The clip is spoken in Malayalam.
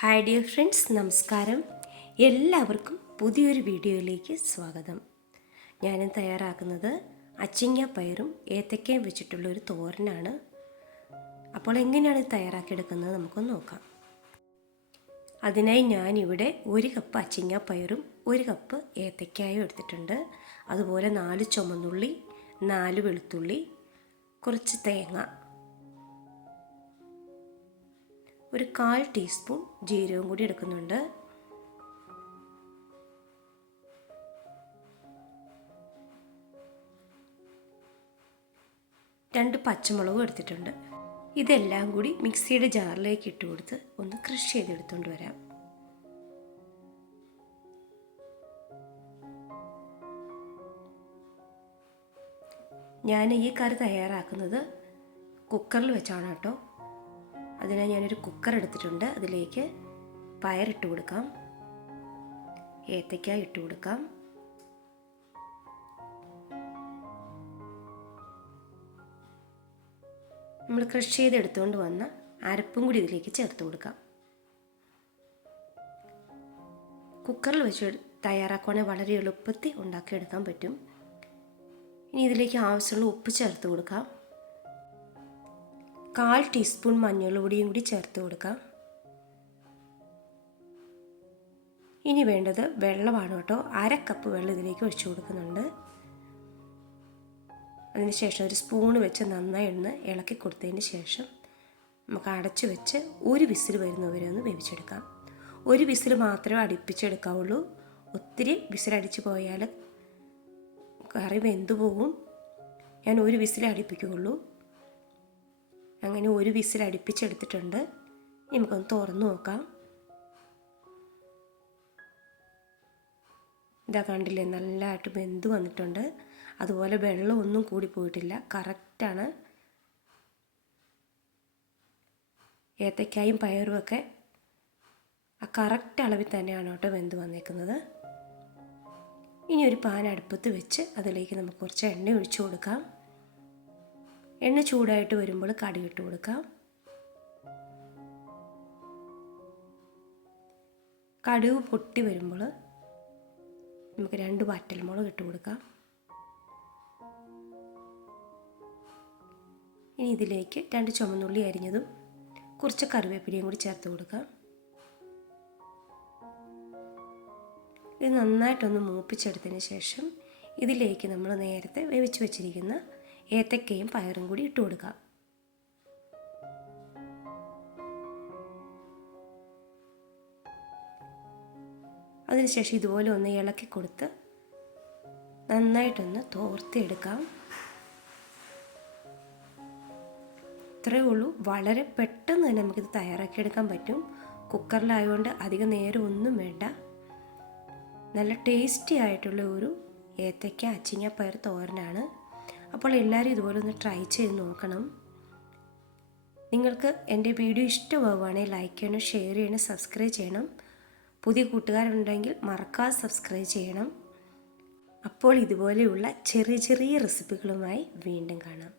ഹായ് ഡിയർ ഫ്രണ്ട്സ് നമസ്കാരം. എല്ലാവർക്കും പുതിയൊരു വീഡിയോയിലേക്ക് സ്വാഗതം. ഞാൻ തയ്യാറാക്കുന്നത് അച്ചിങ്ങ പയറും ഏത്തക്കയും വെച്ചിട്ടുള്ള ഒരു തോരനാണ്. അപ്പോൾ എങ്ങനെയാണ് തയ്യാറാക്കിയെടുക്കുന്നത് നമുക്കൊന്ന് നോക്കാം. അതിനായി ഞാനിവിടെ ഒരു കപ്പ് അച്ചിങ്ങ പയറും ഒരു കപ്പ് ഏത്തക്കായും എടുത്തിട്ടുണ്ട്. അതുപോലെ നാല് ചുമന്നുള്ളി നാല് വെളുത്തുള്ളി കുറച്ച് തേങ്ങ ഒരു കാൽ ടീസ്പൂൺ ജീരകം കൂടി എടുക്കുന്നുണ്ട്. രണ്ട് പച്ചമുളകും എടുത്തിട്ടുണ്ട്. ഇതെല്ലാം കൂടി മിക്സിയുടെ ജാറിലേക്ക് ഇട്ട് കൊടുത്ത് ഒന്ന് ക്രഷ് ചെയ്തെടുത്തുകൊണ്ട് വരാം. ഞാൻ ഈ കറി തയ്യാറാക്കുന്നത് കുക്കറിൽ വെച്ചാണ് കേട്ടോ. അതിനായി ഞാനൊരു കുക്കർ എടുത്തിട്ടുണ്ട്. അതിലേക്ക് പയറിട്ട് കൊടുക്കാം. ഏത്തയ്ക്ക ഇട്ട് കൊടുക്കാം. നമ്മൾ ക്രഷ് ചെയ്ത് എടുത്തുകൊണ്ട് വന്ന അരപ്പും കൂടി ഇതിലേക്ക് ചേർത്ത് കൊടുക്കാം. കുക്കറിൽ വെച്ച് തയ്യാറാക്കുവാണെങ്കിൽ വളരെ എളുപ്പത്തിൽ ഉണ്ടാക്കിയെടുക്കാൻ പറ്റും. ഇനി ഇതിലേക്ക് ആവശ്യമുള്ള ഉപ്പ് ചേർത്ത് കൊടുക്കാം. കാൽ ടീസ്പൂൺ മഞ്ഞൾപൊടിയും കൂടി ചേർത്ത് കൊടുക്കാം. ഇനി വേണ്ടത് വെള്ളമാണ് കേട്ടോ. അര കപ്പ് വെള്ളം ഇതിലേക്ക് ഒഴിച്ചു കൊടുക്കുന്നുണ്ട്. അതിനുശേഷം ഒരു സ്പൂണ് വെച്ച് നന്നായി ഒന്ന് ഇളക്കി കൊടുത്തതിന് ശേഷം നമുക്ക് അടച്ചു വെച്ച് ഒരു വിസിൽ വരുന്നവരെ ഒന്ന് വേവിച്ചെടുക്കാം. ഒരു വിസിൽ മാത്രമേ അടുപ്പിച്ചെടുക്കാവുള്ളൂ. ഒത്തിരി വിസിലടിച്ച് പോയാൽ കറി വെന്തു പോകും ഞാൻ ഒരു വിസിൽ അടുപ്പിക്കുകയുള്ളൂ. അങ്ങനെ ഒരു വിസിൽ അടുപ്പിച്ചെടുത്തിട്ടുണ്ട്. നമുക്കൊന്ന് തുറന്നു നോക്കാം. ഇതാ കണ്ടില്ലേ നല്ലതായിട്ട് ബന്ധു വന്നിട്ടുണ്ട്. അതുപോലെ വെള്ളം ഒന്നും കൂടി പോയിട്ടില്ല. കറക്റ്റാണ് ഏത്തക്കായും പയറുമൊക്കെ ആ കറക്റ്റ് അളവിൽ തന്നെയാണ് കേട്ടോ വെന്ത് വന്നേക്കുന്നത്. ഇനി ഒരു പാൻ അടുപ്പത്ത് വെച്ച് അതിലേക്ക് നമുക്ക് കുറച്ച് എണ്ണ ഒഴിച്ചു കൊടുക്കാം. എണ്ണ ചൂടായിട്ട് വരുമ്പോൾ കടി ഇട്ട് കൊടുക്കാം. കടുവ് പൊട്ടി വരുമ്പോൾ നമുക്ക് രണ്ട് വറ്റൽമുളക് ഇട്ട് കൊടുക്കാം. ഇനി ഇതിലേക്ക് രണ്ട് ചുമന്നുള്ളി അരിഞ്ഞതും കുറച്ച് കറിവേപ്പിലയും കൂടി ചേർത്ത് കൊടുക്കാം. ഇത് നന്നായിട്ടൊന്ന് മൂപ്പിച്ചെടുത്തതിന് ശേഷം ഇതിലേക്ക് നമ്മൾ നേരത്തെ വേവിച്ച് വെച്ചിരിക്കുന്ന ഏത്തക്കയും പയറും കൂടി ഇട്ട് കൊടുക്കാം. അതിനുശേഷം ഇതുപോലെ ഒന്ന് ഇളക്കി കൊടുത്ത് നന്നായിട്ടൊന്ന് തോർത്തിയെടുക്കാം. ഇത്രയേ ഉള്ളൂ. വളരെ പെട്ടെന്ന് തന്നെ നമുക്കിത് തയ്യാറാക്കിയെടുക്കാൻ പറ്റും. കുക്കറിലായതുകൊണ്ട് അധികം നേരം ഒന്നും വേണ്ട. നല്ല ടേസ്റ്റി ആയിട്ടുള്ള ഒരു ഏത്തയ്ക്ക അച്ചിങ്ങ പയർ തോരനാണ്. അപ്പോൾ എല്ലാവരും ഇതുപോലെ ഒന്ന് ട്രൈ ചെയ്ത് നോക്കണം. നിങ്ങൾക്ക് എന്റെ വീഡിയോ ഇഷ്ടമാവുകയാണെങ്കിൽ ലൈക്ക് ചെയ്യണം ഷെയർ ചെയ്യണം സബ്സ്ക്രൈബ് ചെയ്യണം. പുതിയ കൂട്ടുകാരുണ്ടെങ്കിൽ മറക്കാതെ സബ്സ്ക്രൈബ് ചെയ്യണം. അപ്പോൾ ഇതുപോലെയുള്ള ചെറിയ ചെറിയ റെസിപ്പികളുമായി വീണ്ടും കാണാം.